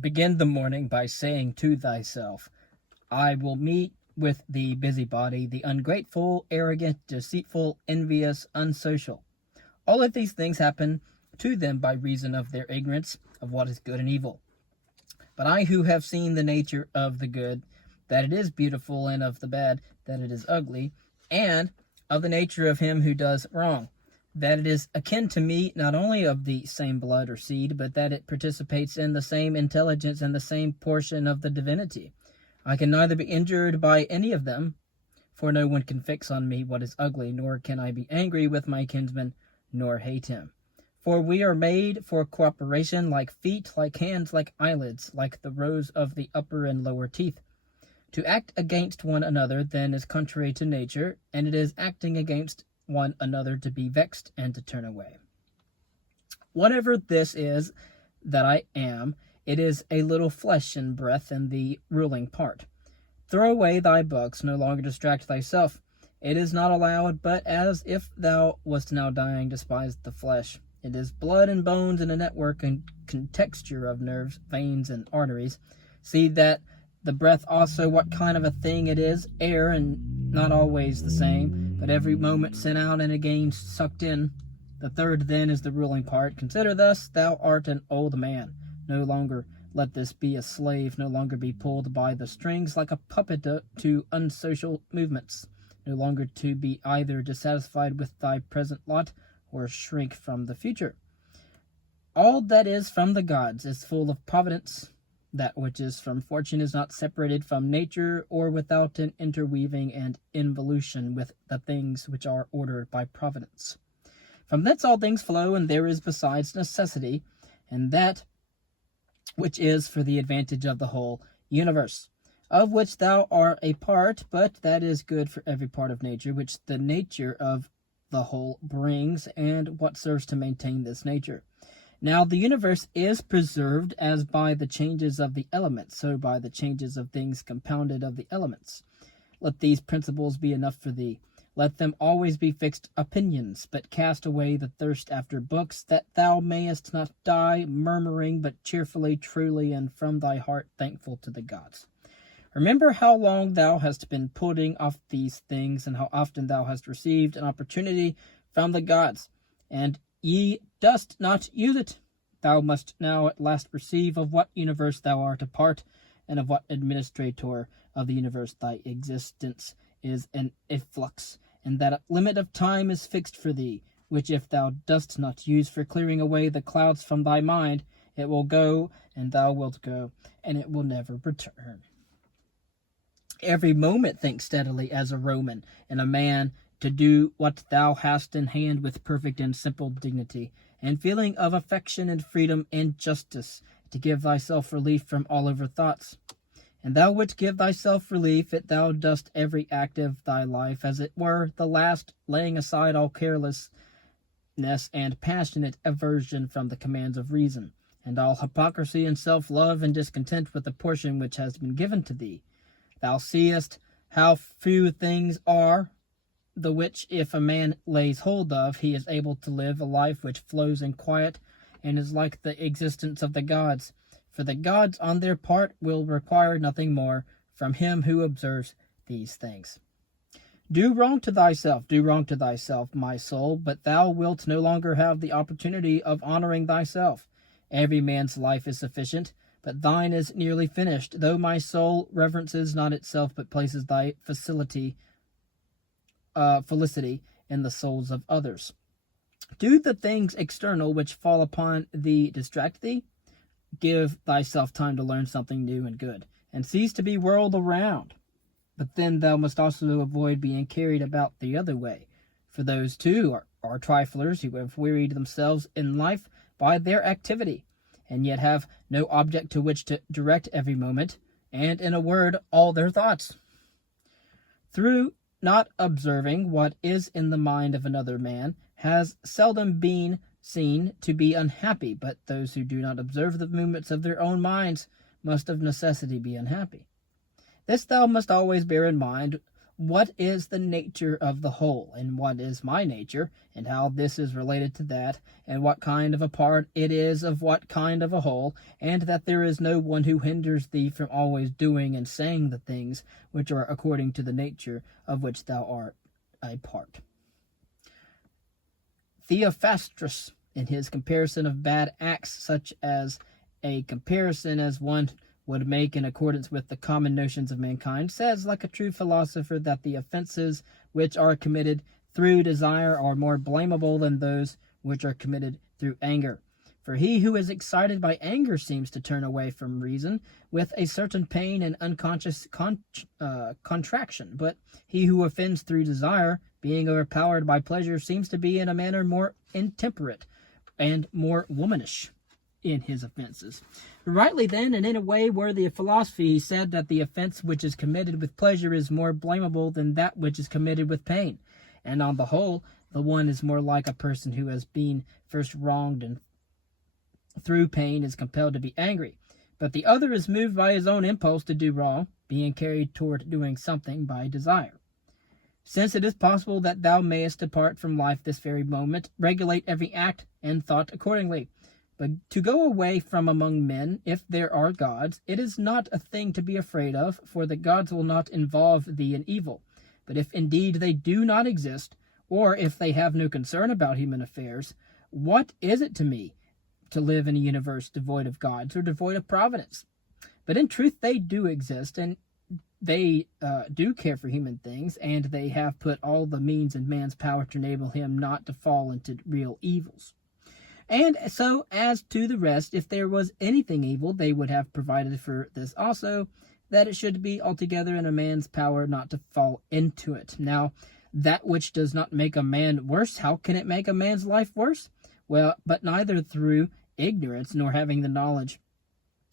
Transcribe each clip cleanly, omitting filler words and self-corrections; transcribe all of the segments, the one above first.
Begin the morning by saying to thyself, I will meet with the busybody, the ungrateful, arrogant, deceitful, envious, unsocial. All of these things happen to them by reason of their ignorance of what is good and evil. But I, who have seen the nature of the good, that it is beautiful, and of the bad, that it is ugly, and of the nature of him who does wrong, that it is akin to me, not only of the same blood or seed, but that it participates in the same intelligence and the same portion of the divinity. I can neither be injured by any of them, for no one can fix on me what is ugly, nor can I be angry with my kinsman, nor hate him. For we are made for cooperation, like feet, like hands, like eyelids, like the rows of the upper and lower teeth. To act against one another, then, is contrary to nature, and it is acting against one another to be vexed and to turn away. Whatever this is that I am, it is a little flesh and breath in the ruling part. Throw away thy books, no longer distract thyself. It is not allowed, but as if thou wast now dying, despise the flesh. It is blood and bones and a network and contexture of nerves, veins, and arteries. See that the breath also, what kind of a thing it is, air, and not always the same, but every moment sent out and again sucked in. The third, then, is the ruling part. Consider thus, thou art an old man. No longer let this be a slave, no longer be pulled by the strings like a puppet to unsocial movements, no longer to be either dissatisfied with thy present lot, or shrink from the future. All that is from the gods is full of providence. That which is from fortune is not separated from nature, or without an interweaving and involution with the things which are ordered by providence. From thence all things flow, and there is besides necessity, and that which is for the advantage of the whole universe, of which thou art a part, but that is good for every part of nature, which the nature of the whole brings, and what serves to maintain this nature. Now the universe is preserved as by the changes of the elements, so by the changes of things compounded of the elements. Let these principles be enough for thee. Let them always be fixed opinions, but cast away the thirst after books, that thou mayest not die murmuring, but cheerfully, truly, and from thy heart thankful to the gods. Remember how long thou hast been putting off these things, and how often thou hast received an opportunity from the gods, and ye dost not use it. Thou must now at last perceive of what universe thou art a part, and of what administrator of the universe thy existence is an efflux, and that a limit of time is fixed for thee, which if thou dost not use for clearing away the clouds from thy mind, it will go, and thou wilt go, and it will never return. Every moment think steadily as a Roman and a man, to do what thou hast in hand with perfect and simple dignity, and feeling of affection and freedom and justice, to give thyself relief from all over thoughts. And thou wouldst give thyself relief if thou dost every act of thy life, as it were the last, laying aside all carelessness and passionate aversion from the commands of reason, and all hypocrisy and self-love and discontent with the portion which has been given to thee. Thou seest how few things are, the which if a man lays hold of, he is able to live a life which flows in quiet, and is like the existence of the gods. For the gods on their part will require nothing more from him who observes these things. Do wrong to thyself, my soul, but thou wilt no longer have the opportunity of honoring thyself. Every man's life is sufficient, but thine is nearly finished, though my soul reverences not itself, but places thy felicity in the souls of others. Do the things external which fall upon thee distract thee? Give thyself time to learn something new and good, and cease to be whirled around. But then thou must also avoid being carried about the other way, for those too are triflers who have wearied themselves in life by their activity, and yet have no object to which to direct every moment, and, in a word, all their thoughts. Through not observing what is in the mind of another man, has seldom been seen to be unhappy, but those who do not observe the movements of their own minds must of necessity be unhappy. This thou must always bear in mind, what is the nature of the whole, and what is my nature, and how this is related to that, and what kind of a part it is of what kind of a whole, and that there is no one who hinders thee from always doing and saying the things which are according to the nature of which thou art a part. Theophrastus, in his comparison of bad acts, such as a comparison as one would make in accordance with the common notions of mankind, says, like a true philosopher, that the offenses which are committed through desire are more blamable than those which are committed through anger. For he who is excited by anger seems to turn away from reason with a certain pain and unconscious contraction, but he who offends through desire, being overpowered by pleasure, seems to be in a manner more intemperate and more womanish in his offenses. Rightly then, and in a way worthy of philosophy, he said that the offense which is committed with pleasure is more blamable than that which is committed with pain, and on the whole, the one is more like a person who has been first wronged and through pain is compelled to be angry, but the other is moved by his own impulse to do wrong, being carried toward doing something by desire. Since it is possible that thou mayest depart from life this very moment, regulate every act and thought accordingly. But to go away from among men, if there are gods, it is not a thing to be afraid of, for the gods will not involve thee in evil. But if indeed they do not exist, or if they have no concern about human affairs, what is it to me to live in a universe devoid of gods or devoid of providence? But in truth they do exist, and they do care for human things, and they have put all the means in man's power to enable him not to fall into real evils. And so, as to the rest, if there was anything evil, they would have provided for this also, that it should be altogether in a man's power not to fall into it. Now, that which does not make a man worse, how can it make a man's life worse? Well, but neither through ignorance nor having the knowledge,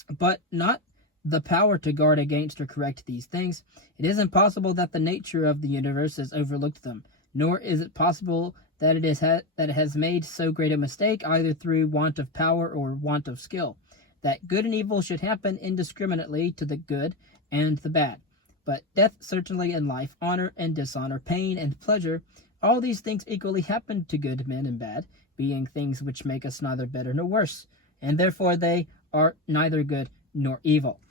but not the power to guard against or correct these things. It is impossible that the nature of the universe has overlooked them, nor is it possible that it has made so great a mistake, either through want of power or want of skill, that good and evil should happen indiscriminately to the good and the bad. But death certainly and life, honor and dishonor, pain and pleasure, all these things equally happen to good men and bad, being things which make us neither better nor worse, and therefore they are neither good nor evil.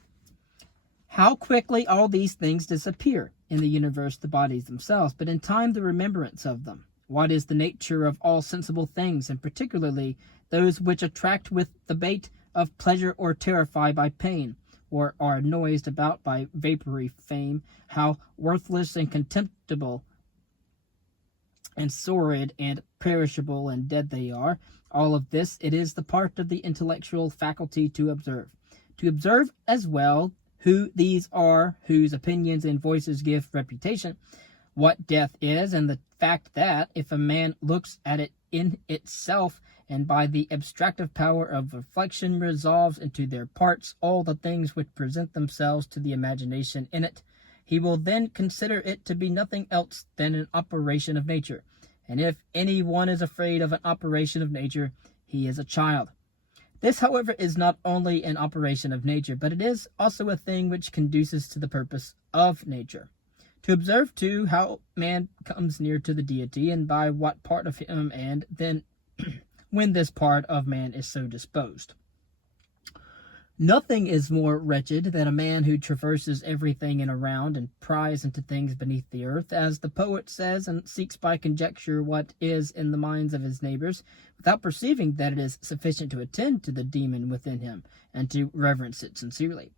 How quickly all these things disappear! In the universe the bodies themselves, but in time the remembrance of them. What is the nature of all sensible things, and particularly those which attract with the bait of pleasure or terrify by pain, or are noised about by vapory fame? How worthless and contemptible and sordid and perishable and dead they are. All of this it is the part of the intellectual faculty to observe. To observe as well who these are, whose opinions and voices give reputation, what death is, and the fact that, if a man looks at it in itself, and by the abstractive power of reflection resolves into their parts all the things which present themselves to the imagination in it, he will then consider it to be nothing else than an operation of nature. And if any one is afraid of an operation of nature, he is a child. This, however, is not only an operation of nature, but it is also a thing which conduces to the purpose of nature. To observe, too, how man comes near to the deity, and by what part of him, and then when this part of man is so disposed. Nothing is more wretched than a man who traverses everything in around and pries into things beneath the earth, as the poet says, and seeks by conjecture what is in the minds of his neighbors, without perceiving that it is sufficient to attend to the demon within him, and to reverence it sincerely.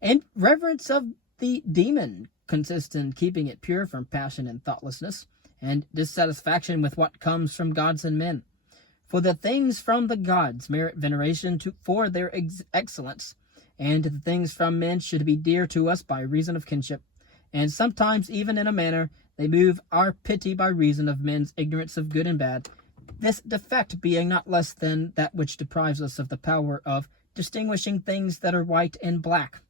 And reverence of the demon consists in keeping it pure from passion and thoughtlessness, and dissatisfaction with what comes from gods and men. For the things from the gods merit veneration for their excellence, and the things from men should be dear to us by reason of kinship, and sometimes even in a manner they move our pity by reason of men's ignorance of good and bad, this defect being not less than that which deprives us of the power of distinguishing things that are white and black.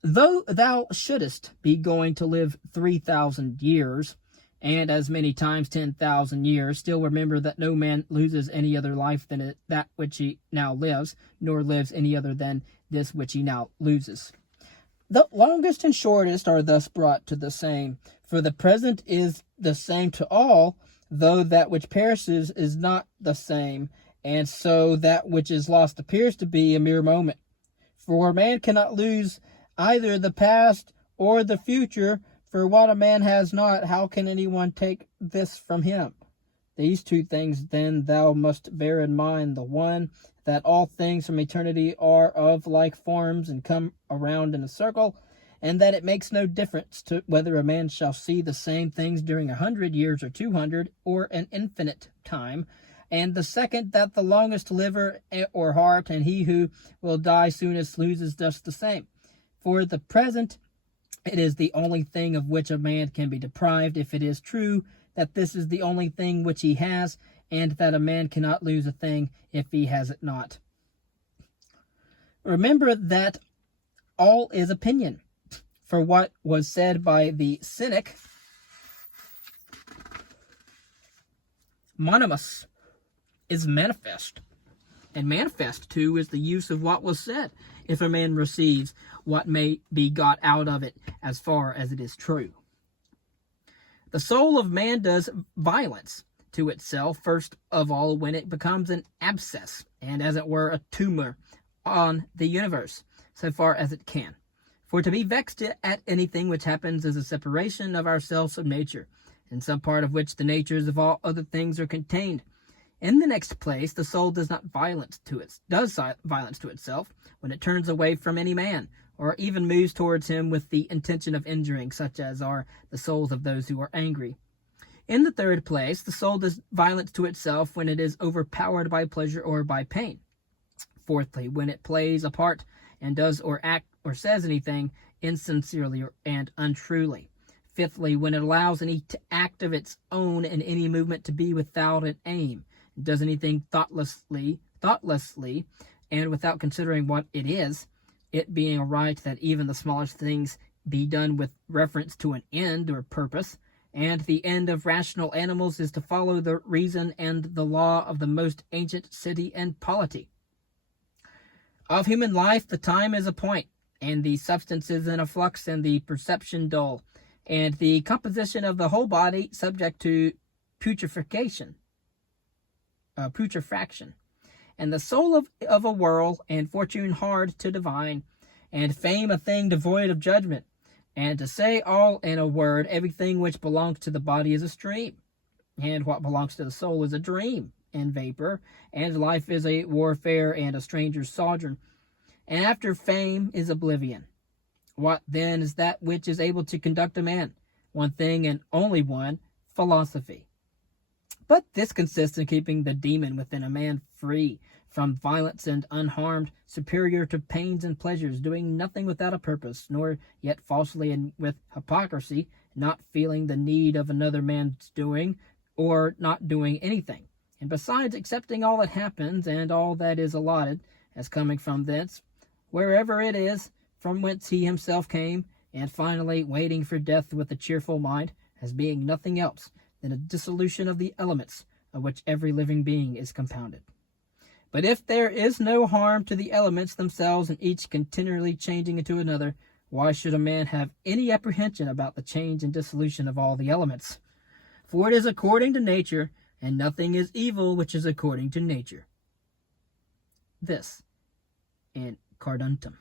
Though thou shouldest be going to live 3,000 years, and as many times 10,000 years, still remember that no man loses any other life than that which he now lives, nor lives any other than this which he now loses. The longest and shortest are thus brought to the same, for the present is the same to all, though that which perishes is not the same, and so that which is lost appears to be a mere moment. For a man cannot lose either the past or the future, for what a man has not, how can anyone take this from him? These two things then thou must bear in mind, the one, that all things from eternity are of like forms and come around in a circle, and that it makes no difference to whether a man shall see the same things during 100 years or 200 or an infinite time, and the second, that the longest liver or heart, and he who will die soonest loses just the same. For the present, it is the only thing of which a man can be deprived, if it is true that this is the only thing which he has, and that a man cannot lose a thing if he has it not. Remember that all is opinion. For what was said by the Cynic, monimus, is manifest. And manifest, too, is the use of what was said, if a man receives what may be got out of it as far as it is true. The soul of man does violence to itself, first of all, when it becomes an abscess, and as it were a tumor on the universe, so far as it can. For to be vexed at anything which happens is a separation of ourselves from nature, in some part of which the natures of all other things are contained. In the next place, the soul does violence to itself when it turns away from any man, or even moves towards him with the intention of injuring, such as are the souls of those who are angry. In the third place, the soul does violence to itself when it is overpowered by pleasure or by pain. Fourthly, when it plays a part and does or act or says anything insincerely and untruly. Fifthly, when it allows any act of its own in any movement to be without an aim, does anything thoughtlessly, and without considering what it is, it being a right that even the smallest things be done with reference to an end or purpose, and the end of rational animals is to follow the reason and the law of the most ancient city and polity. Of human life the time is a point, and the substance is in a flux, and the perception dull, and the composition of the whole body subject to putrefaction, and the soul of a whirl, and fortune hard to divine, and fame a thing devoid of judgment, and to say all in a word, everything which belongs to the body is a stream, and what belongs to the soul is a dream and vapor, and life is a warfare and a stranger's sojourn, and after fame is oblivion. What then is that which is able to conduct a man? One thing and only one, philosophy. But this consists in keeping the demon within a man free from violence and unharmed, superior to pains and pleasures, doing nothing without a purpose, nor yet falsely and with hypocrisy, not feeling the need of another man's doing or not doing anything, and besides accepting all that happens and all that is allotted as coming from thence, wherever it is, from whence he himself came, and finally waiting for death with a cheerful mind, as being nothing else than a dissolution of the elements of which every living being is compounded. But if there is no harm to the elements themselves, and each continually changing into another, why should a man have any apprehension about the change and dissolution of all the elements? For it is according to nature, and nothing is evil which is according to nature. This in Carduntum.